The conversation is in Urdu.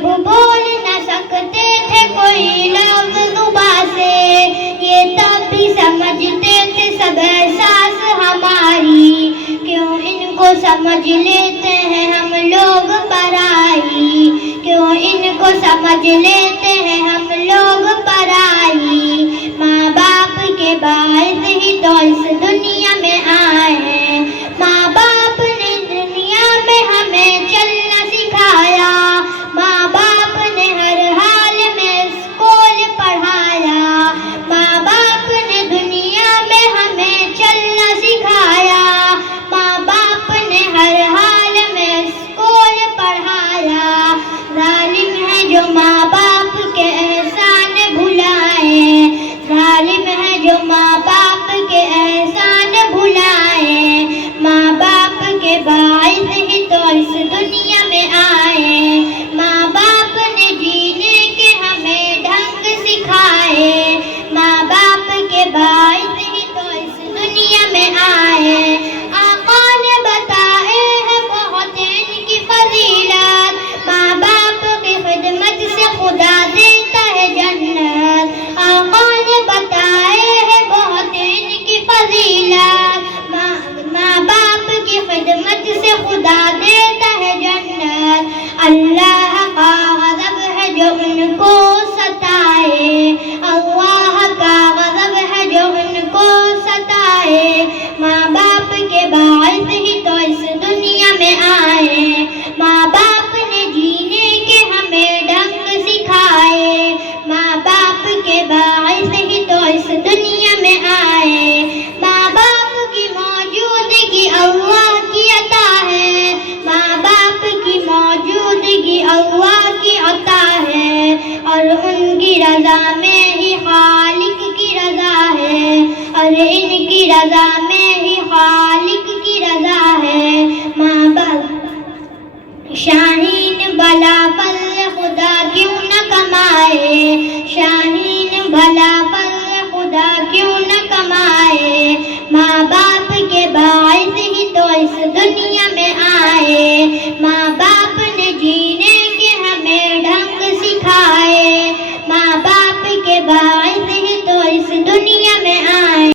جب بول نہ سکتے تھے کوئی لفظ زبان سے، یہ تب بھی سمجھتے تھے سب احساس ہماری، کیوں ان کو سمجھ لیتے ہیں ہم لوگ پرائی، کیوں ان کو سمجھ لیتے ہیں ہم لوگ پرائی۔ ماں باپ کے باعث ہی تو اس دنیا میں آئے ہیں، ماں باپ نے دنیا میں ہمیں چلنا سکھایا، ماں باپ نے ہر حال میں اسکول پڑھایا، ماں باپ نے دنیا میں ہمیں چلنا سکھایا، ماں باپ نے ہر حال میں اسکول پڑھایا۔ ظالم ہے جو ماں باپ کے احسان بھلائے، ظالم ہے جو ماں باپ کے احسان بھلائے، ماں باپ کے باعث ہی تو اس دنیا میں آئے، ماں باپ نے جینے کے ہمیں ڈھنگ سکھائے، ماں باپ کے باعث ہی تو اس دنیا میں آئے۔ آقا نے بتائے ہیں بہت ان کی فضیلت، ماں باپ کی خدمت سے خدا دیتا ہے جنت، آقا نے بتائے ہیں بہت ان کی فضیلت، ماں باپ کی خدمت سے خدا دیتا ہے جنت۔ اللہ کا غضب ہے جو ان کو ستائے، اللہ کا غضب ہے جو ان کو ستائے، ماں باپ کے باعث ہی تو اس دنیا میں آئے، ماں باپ نے جینے کے ہمیں ڈھنگ سکھائے، ماں باپ کے باعث ہی تو اس دنیا میں آئے۔ ماں باپ کی موجودگی اللہ کی عطا ہے، ماں باپ کی موجودگی اللہ کی عطا ہے، اور ان کی رضا میں ہی خالق کی رضا ہے، اور ان کی رضا میں ہی خالق